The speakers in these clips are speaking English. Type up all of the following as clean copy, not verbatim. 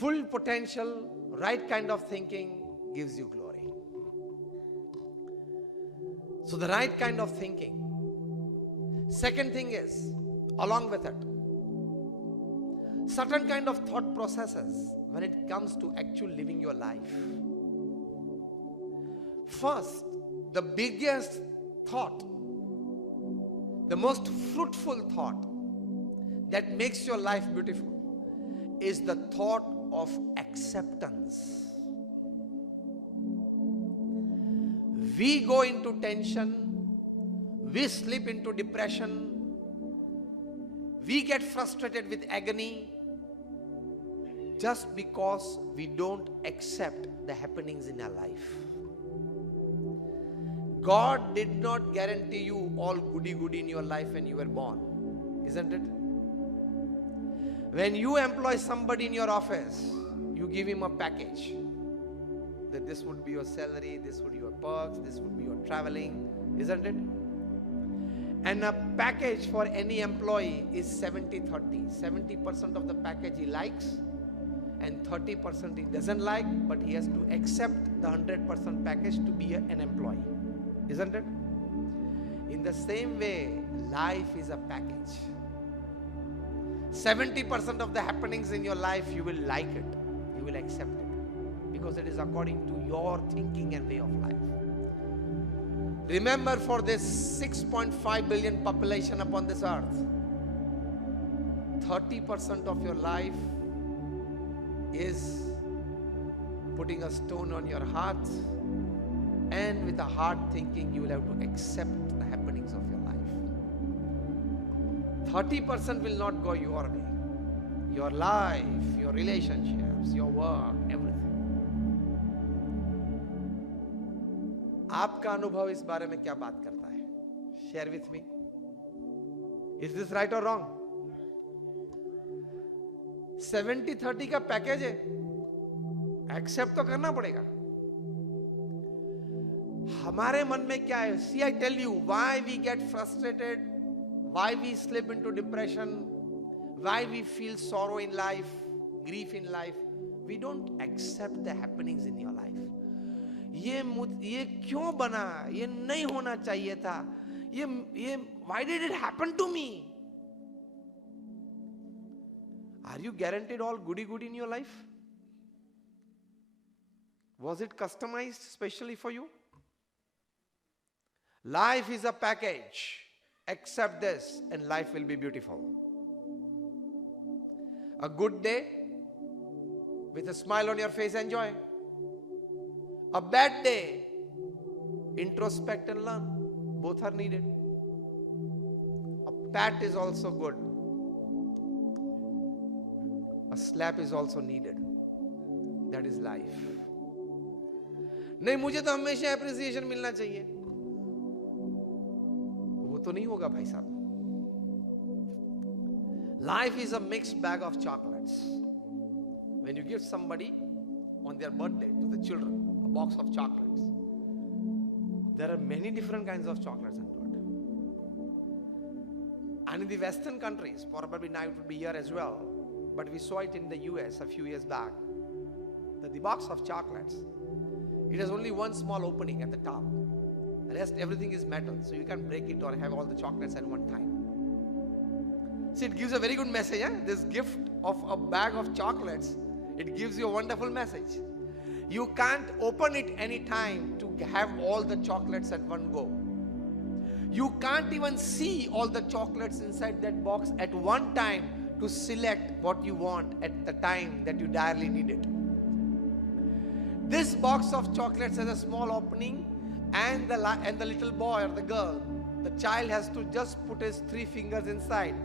Full potential, right kind of thinking gives you glory. So the right kind of thinking. Second thing is, along with it, certain kind of thought processes when it comes to actually living your life. First, the biggest thought, the most fruitful thought that makes your life beautiful is the thought of acceptance. We go into tension, we slip into depression, we get frustrated with agony just because we don't accept the happenings in our life. God did not guarantee you all goody-goody in your life when you were born, isn't it? When you employ somebody in your office, you give him a package. That this would be your salary, this would be your perks, this would be your traveling, isn't it? And a package for any employee is 70-30. 70% of the package he likes and 30% he doesn't like, but he has to accept the 100% package to be an employee, isn't it? In the same way, life is a package. 70% of the happenings in your life, you will like it, you will accept it, because it is according to your thinking and way of life. Remember, for this 6.5 billion population upon this earth, 30% of your life is putting a stone on your heart, and with a hard thinking you will have to accept the happenings of your life. 30% will not go your way. Your life, your relationships, your work, everything. आपका अनुभव इस बारे में क्या बात करता है? Share with me. Is this right or wrong? 70-30 का पैकेज है, एक्सेप्ट तो करना पड़ेगा. हमारे मन में क्या है? See, I tell you why we get frustrated, why we slip into depression, why we feel sorrow in life, grief in life. We don't accept the happenings in your life. ये क्यों बना? ये नहीं होना चाहिए था. Why did it happen to me? Are you guaranteed all goody-goody in your life? Was it customized specially for you? Life is a package. Accept this and life will be beautiful. A good day with a smile on your face, enjoy. A bad day, introspect and learn. Both are needed. A pat is also good. A slap is also needed. That is life. नहीं, मुझे तो हमेशा appreciation मिलना चाहिए. वो तो नहीं होगा भाई साहब. Life is a mixed bag of chocolates. When you give somebody on their birthday, to the children, a box of chocolates, there are many different kinds of chocolates into it. And in the Western countries, probably now it would be here as well, but we saw it in the US a few years back, that the box of chocolates, it has only one small opening at the top. The rest, everything is metal, so you can break it or have all the chocolates at one time. See, it gives a very good message. This gift of a bag of chocolates, it gives you a wonderful message. You can't open it any time to have all the chocolates at one go. You can't even see all the chocolates inside that box at one time to select what you want at the time that you direly need it. This box of chocolates has a small opening, and the little boy or the girl, the child has to just put his 3 fingers inside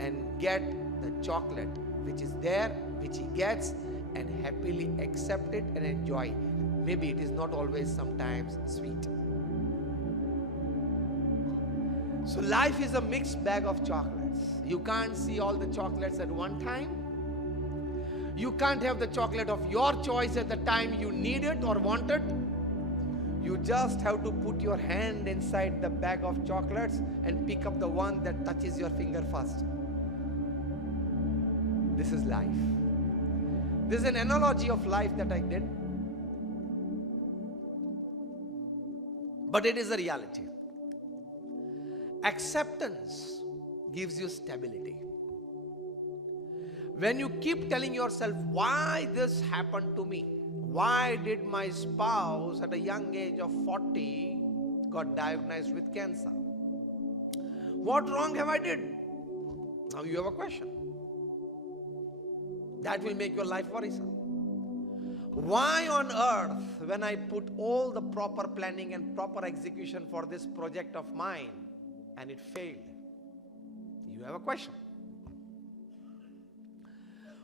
and get the chocolate which is there, which he gets, and happily accept it and enjoy it. Maybe it is not always sometimes sweet. So life is a mixed bag of chocolates. You can't see all the chocolates at one time. You can't have the chocolate of your choice at the time you need it or want it. You just have to put your hand inside the bag of chocolates and pick up the one that touches your finger first. This is life. This is an analogy of life that I did, but it is a reality. Acceptance gives you stability. When you keep telling yourself, why this happened to me? Why did my spouse at a young age of 40 got diagnosed with cancer? What wrong have I did? Now you have a question. That will make your life worrisome. Why on earth, when I put all the proper planning and proper execution for this project of mine and it failed? You have a question.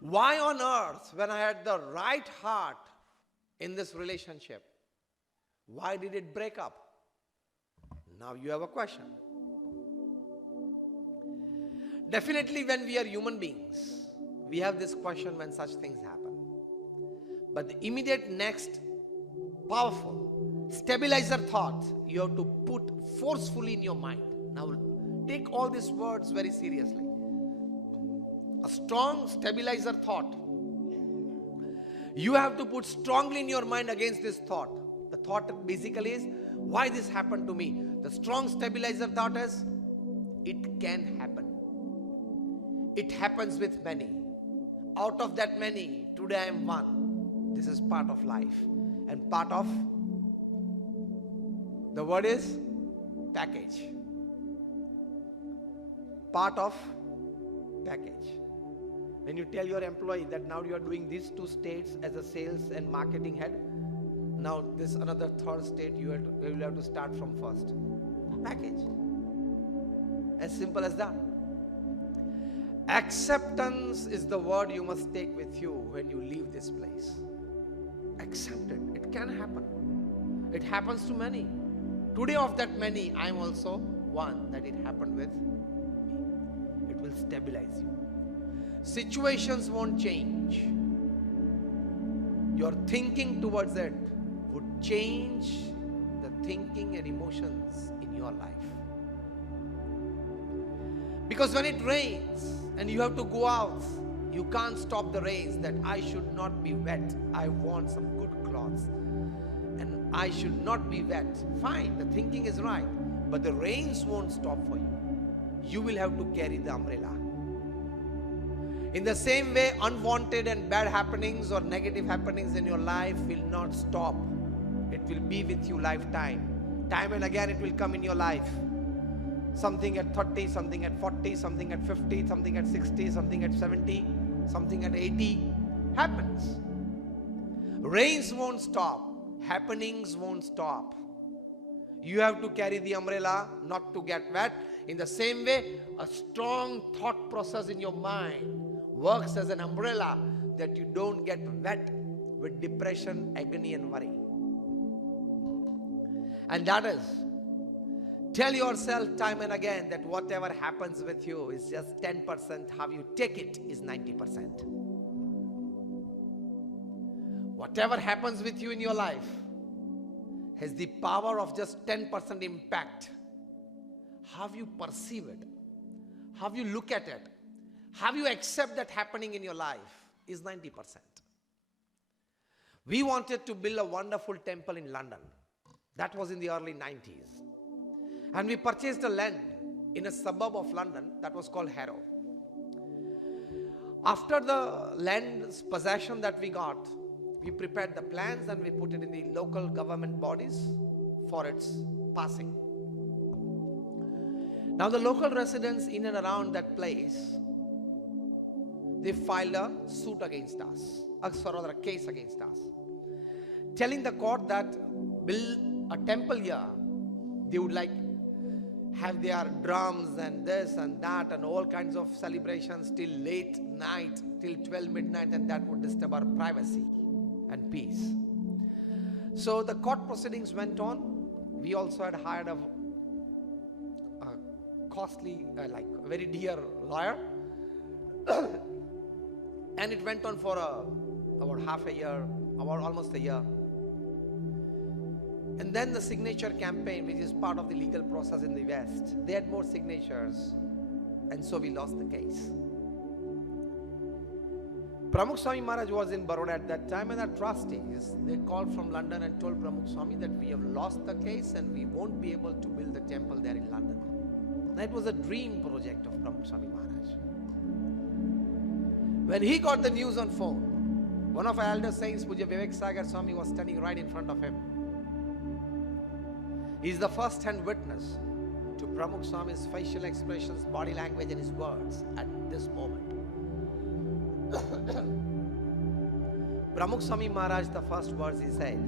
Why on earth, when I had the right heart in this relationship, why did it break up? Now you have a question. Definitely when we are human beings, we have this question when such things happen. But the immediate next powerful stabilizer thought you have to put forcefully in your mind. Now take all these words very seriously. A strong stabilizer thought. You have to put strongly in your mind against this thought. The thought basically is, why this happened to me? The strong stabilizer thought is, it can happen. It happens with many. Out of that many, today I am one. This is part of life. And part of, the word is package. Part of package. When you tell your employee that now you are doing these 2 states as a sales and marketing head, now this another 3rd state you will have to start from first. Package. As simple as that. Acceptance is the word you must take with you when you leave this place. Accept it. It can happen. It happens to many. Today of that many, I am also one that it happened with me. It will stabilize you. Situations won't change. Your thinking towards it would change the thinking and emotions in your life. Because when it rains and you have to go out, you can't stop the rains that I should not be wet. I want some good clothes. And I should not be wet. Fine, the thinking is right. But the rains won't stop for you. You will have to carry the umbrella. In the same way, unwanted and bad happenings or negative happenings in your life will not stop. It will be with you lifetime. Time and again it will come in your life. Something at 30, something at 40, something at 50, something at 60, something at 70, something at 80. Happens. Rains won't stop. Happenings won't stop. You have to carry the umbrella not to get wet. In the same way, a strong thought process in your mind works as an umbrella that you don't get wet with depression, agony and worry. And that is, tell yourself time and again that whatever happens with you is just 10%. How you take it is 90%. Whatever happens with you in your life has the power of just 10% impact. How you perceive it, how you look at it, how you accept that happening in your life is 90%. We wanted to build a wonderful temple in London. That was in the early 90s. And we purchased a land in a suburb of London that was called Harrow. After the land's possession that we got, we prepared the plans and we put it in the local government bodies for its passing. Now the local residents in and around that place, they filed a suit against us, or rather a case against us, telling the court that build a temple here, they would like have their drums and this and that and all kinds of celebrations till late night, till 12 midnight, and that would disturb our privacy and peace. So the court proceedings went on. We also had hired a costly, like very dear lawyer. And it went on for about half a year, about almost a year. And then the signature campaign, which is part of the legal process in the West, they had more signatures, and so we lost the case. Pramukh Swami Maharaj was in Baroda at that time, and the trustees, they called from London and told Pramukh Swami that we have lost the case and we won't be able to build the temple there in London. That was a dream project of Pramukh Swami Maharaj. When he got the news on phone, one of our elder saints, Puja Vivek Sagar Swami, was standing right in front of him. He is the first-hand witness to Pramukh Swami's facial expressions, body language and his words at this moment. Pramukh Swami Maharaj, the first words he said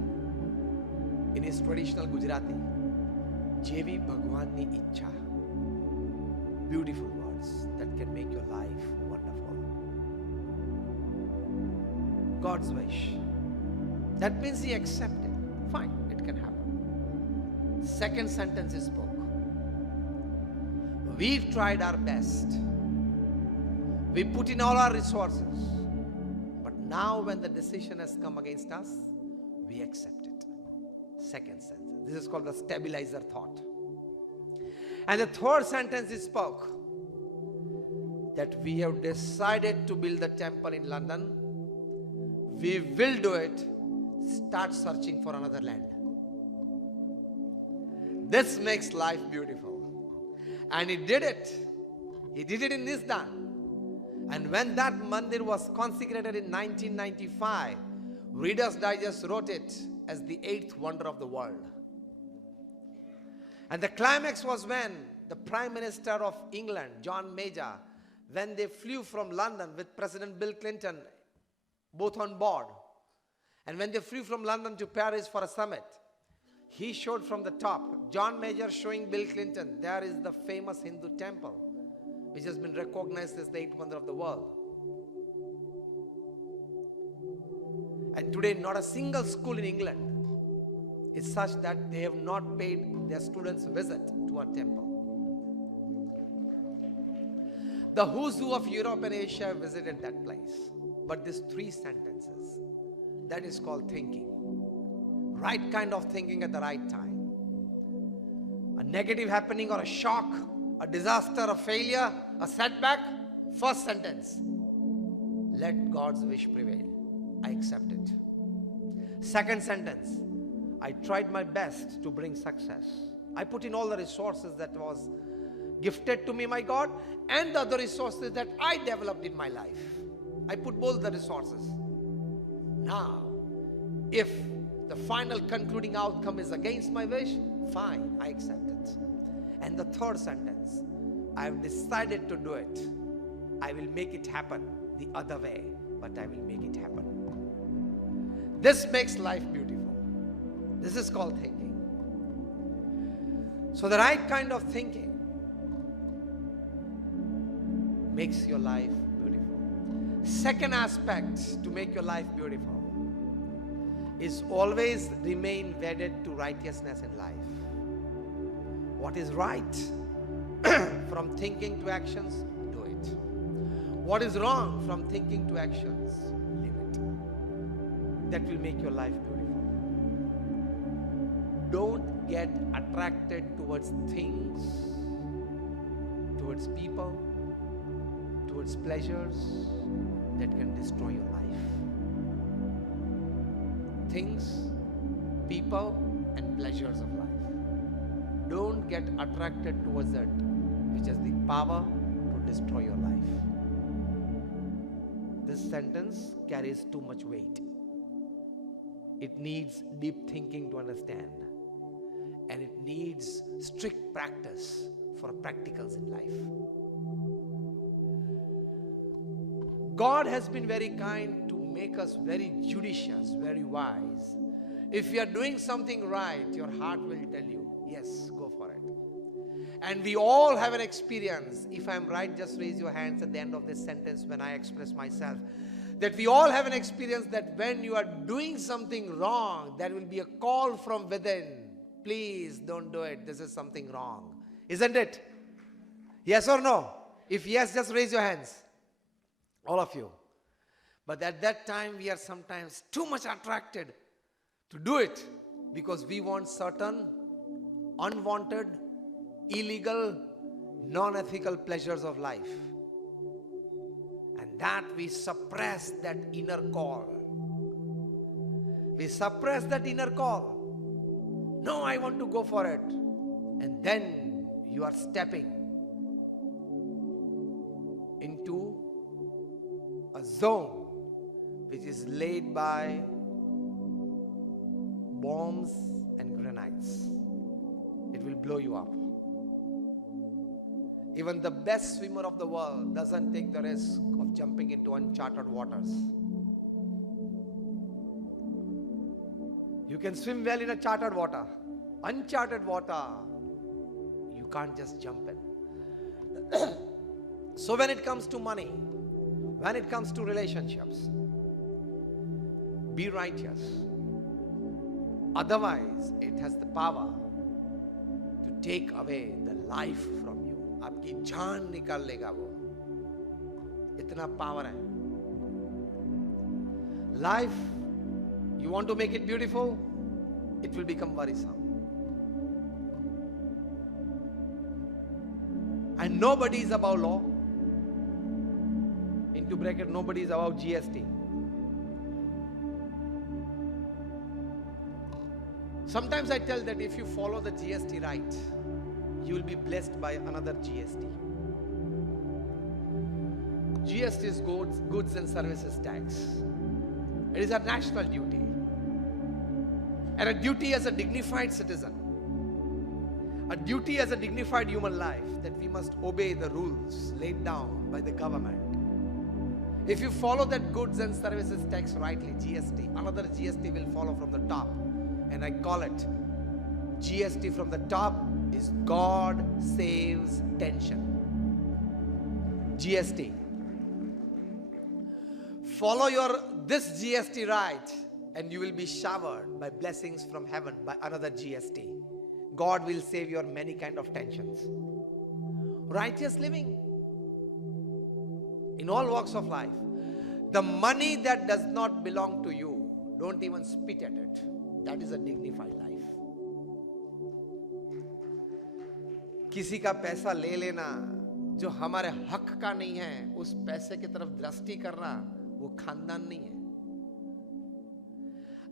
in his traditional Gujarati, Jevi Bhagwan ni Ichha. Beautiful words that can make your life wonderful. God's wish. That means he accepted. Fine, it can happen. Second sentence he spoke. We've tried our best. We put in all our resources. But now when the decision has come against us, we accept it. Second sentence. This is called the stabilizer thought. And the third sentence he spoke, that we have decided to build the temple in London. We will do it. Start searching for another land. This makes life beautiful. And he did it. He did it in Nisdan. And when that mandir was consecrated in 1995, Reader's Digest wrote it as the 8th wonder of the world. And the climax was when the Prime Minister of England, John Major, when they flew from London with President Bill Clinton, both on board, and when they flew from London to Paris for a summit, he showed from the top, John Major showing Bill Clinton, there is the famous Hindu temple, which has been recognized as the 8th wonder of the world. And today, not a single school in England is such that they have not paid their students a visit to our temple. The who's who of Europe and Asia have visited that place. But these 3 sentences, that is called thinking. Right kind of thinking at the right time. A negative happening or a shock, a disaster, a failure, a setback, first sentence, let God's wish prevail. I accept it. Second sentence, I tried my best to bring success. I put in all the resources that was gifted to me by God and the other resources that I developed in my life. I put both the resources. Now, if the final concluding outcome is against my wish, fine, I accept it. And the third sentence, I have decided to do it. I will make it happen the other way, but I will make it happen. This makes life beautiful. This is called thinking. So the right kind of thinking makes your life beautiful. Second aspect to make your life beautiful is always remain wedded to righteousness in life. What is right? From thinking to actions, do it. What is wrong? From thinking to actions, leave it. That will make your life beautiful. Don't get attracted towards things, towards people, towards pleasures that can destroy your life. Things, people, and pleasures of life. Don't get attracted towards it, which has the power to destroy your life. This sentence carries too much weight. It needs deep thinking to understand. And it needs strict practice for practicals in life. God has been very kind to make us very judicious, very wise. If you are doing something right, your heart will tell you, yes, go for it. And we all have an experience. If I am right, just raise your hands at the end of this sentence when I express myself. That we all have an experience that when you are doing something wrong, there will be a call from within. Please don't do it. This is something wrong. Isn't it? Yes or no? If yes, just raise your hands. All of you. But at that time, we are sometimes too much attracted to do it because we want certain unwanted, illegal, non-ethical pleasures of life. And that we suppress that inner call. We suppress that inner call. No, I want to go for it. And then you are stepping into a zone which is laid by bombs and grenades. It will blow you up. Even the best swimmer of the world doesn't take the risk of jumping into uncharted waters. You can swim well in a charted water. Uncharted water, you can't just jump in. So when it comes to money, when it comes to relationships, be righteous. Otherwise, it has the power to take away the life from you. आपकी जान निकाल लेगा वो. इतना power है. Life, you want to make it beautiful, it will become worrisome. And nobody is above law. Into bracket, nobody is above GST. Sometimes I tell that if you follow the GST right, you will be blessed by another GST. GST is goods and services tax. It is a national duty. And a duty as a dignified citizen. A duty as a dignified human life, that we must obey the rules laid down by the government. If you follow that goods and services tax rightly, GST, another GST will follow from the top. And I call it GST from the top is God saves tension. GST. Follow this GST right, and you will be showered by blessings from heaven by another GST. God will save your many kind of tensions. Righteous living in all walks of life. The money that does not belong to you, don't even spit at it. That is a dignified life. किसी का पैसा ले लेना जो हमारे हक का नहीं है, उस पैसे की तरफ दृष्टि करना, वो खानदान नहीं है.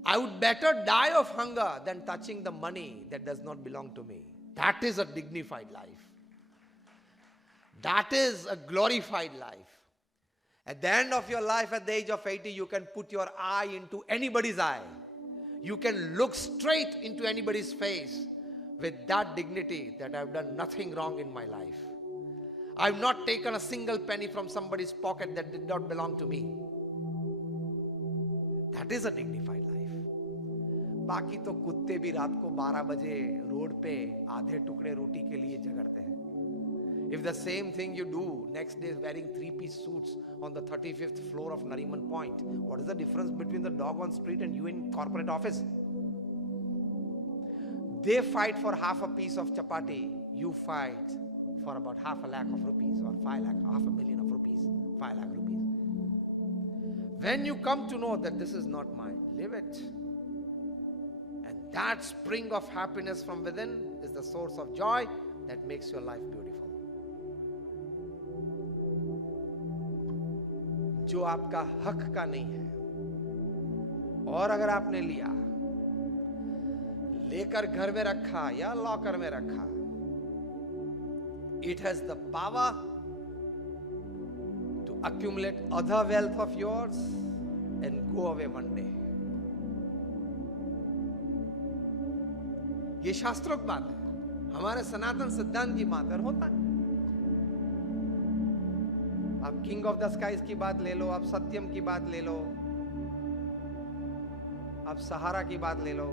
I would better die of hunger than touching the money that does not belong to me. That is a dignified life. That is a glorified life. At the end of your life, at the age of 80, you can put your eye into anybody's eye. You can look straight into anybody's face with that dignity that I've done nothing wrong in my life. I've not taken a single penny from somebody's pocket that did not belong to me. That is a dignified life. बाकी तो कुत्ते भी रात को 12 बजे road पे आधे टुकड़े रोटी के लिए झगड़ते हैं. If the same thing you do next day wearing 3-piece suits on the 35th floor of Nariman Point, what is the difference between the dog on street and you in corporate office? They fight for half a piece of chapati, you fight for about half a lakh of rupees or 5 lakh, half a million of rupees, 5 lakh rupees. When you come to know that this is not mine, live it. And that spring of happiness from within is the source of joy that makes your life beautiful. जो आपका हक का नहीं है, और अगर आपने लिया, लेकर घर में रखा या लॉकर में रखा, it has the power to accumulate other wealth of yours and go away one day. ये शास्त्रोक्त बात है, हमारे सनातन सिद्धांत की बात है, होता है. आप किंग ऑफ द स्काइज की बात ले लो, आप सत्यम की बात ले लो, आप सहारा की बात ले लो,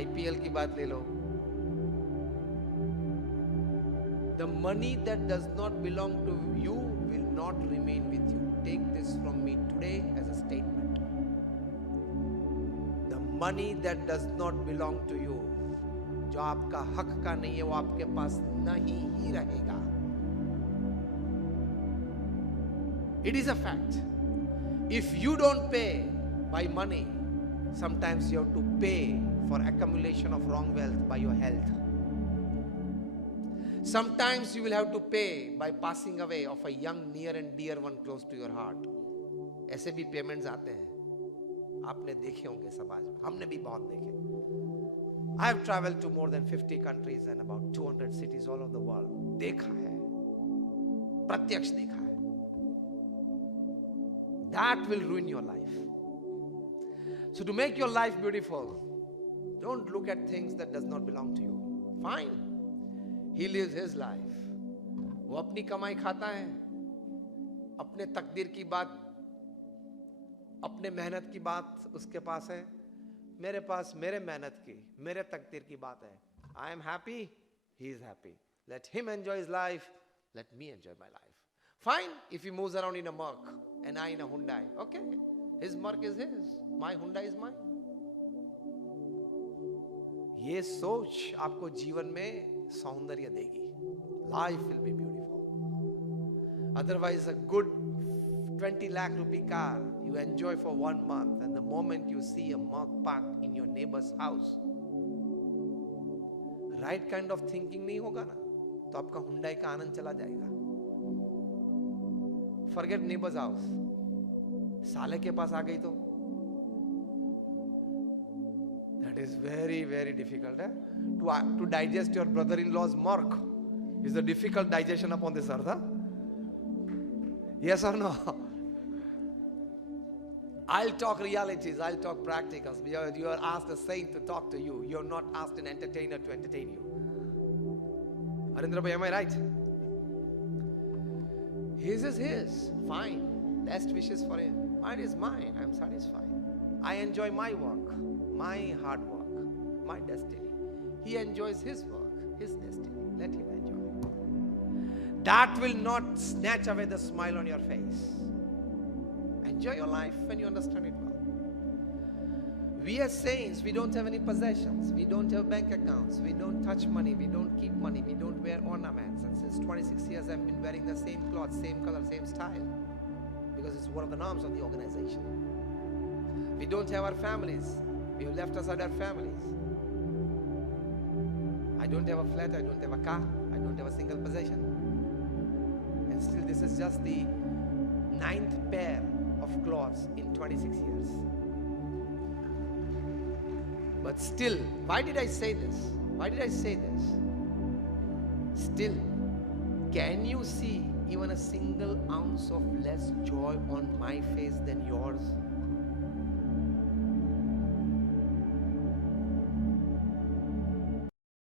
IPL की बात ले लो. The money that does not belong to you will not remain with you. Take this from me today as a statement. The money that does not belong to you, जो आपका हक का नहीं है, वो आपके पास नहीं ही रहेगा. It is a fact. If you don't pay by money, sometimes you have to pay for accumulation of wrong wealth by your health. Sometimes you will have to pay by passing away of a young, near and dear one close to your heart. ऐसे भी payments आते हैं, आपने देखे होंगे समाज में, हमने भी बहुत देखे. I have traveled to more than 50 countries and about 200 cities all over the world. देखा है, प्रत्यक्ष देखा है. That will ruin your life. So to make your life beautiful, don't look at things that does not belong to you. Fine. He lives his life. वो अपनी कमाई खाता है, अपने तकदीर की बात, अपने मेहनत की बात उसके पास है. मेरे पास मेरे मेहनत की, मेरे तकदीर की बात है. I am happy, he is happy. Let him enjoy his life, let me enjoy my life. Fine, if he moves around in a Merc and I in a Hyundai, okay. His Merc is his, my Hyundai is mine. ये सोच आपको जीवन में सौंदर्य देगी. Life will be beautiful. Otherwise, a good 20 lakh rupee car you enjoy for 1 month, and the moment you see a Merc parked in your neighbor's house, right kind of thinking नहीं होगा ना, तो आपका Hyundai का आनंद चला जाएगा. Forget neighbor's house. साले के पास आ गई तो that is very, very difficult. To digest your brother-in-law's Merc is a difficult digestion upon this earth. Yes or no? I'll talk realities, I'll talk practicals. You are asked a saint to talk to you. You're not asked an entertainer to entertain you. Arindra bhai, am I right? His is his. Fine. Best wishes for him. Mine is mine. I'm satisfied. I enjoy my work, my hard work, my destiny. He enjoys his work, his destiny. Let him enjoy. That will not snatch away the smile on your face. Enjoy your life when you understand it well. We as saints, we don't have any possessions. We don't have bank accounts. We don't touch money. We don't keep money. We don't wear ornaments. And since 26 years, I've been wearing the same clothes, same color, same style. Because it's one of the norms of the organization. We don't have our families. We have left aside our families. I don't have a flat. I don't have a car. I don't have a single possession. And still, this is just the 9th pair of clothes in 26 years. But still, why did I say this? Why did I say this? Still, can you see even a single ounce of less joy on my face than yours?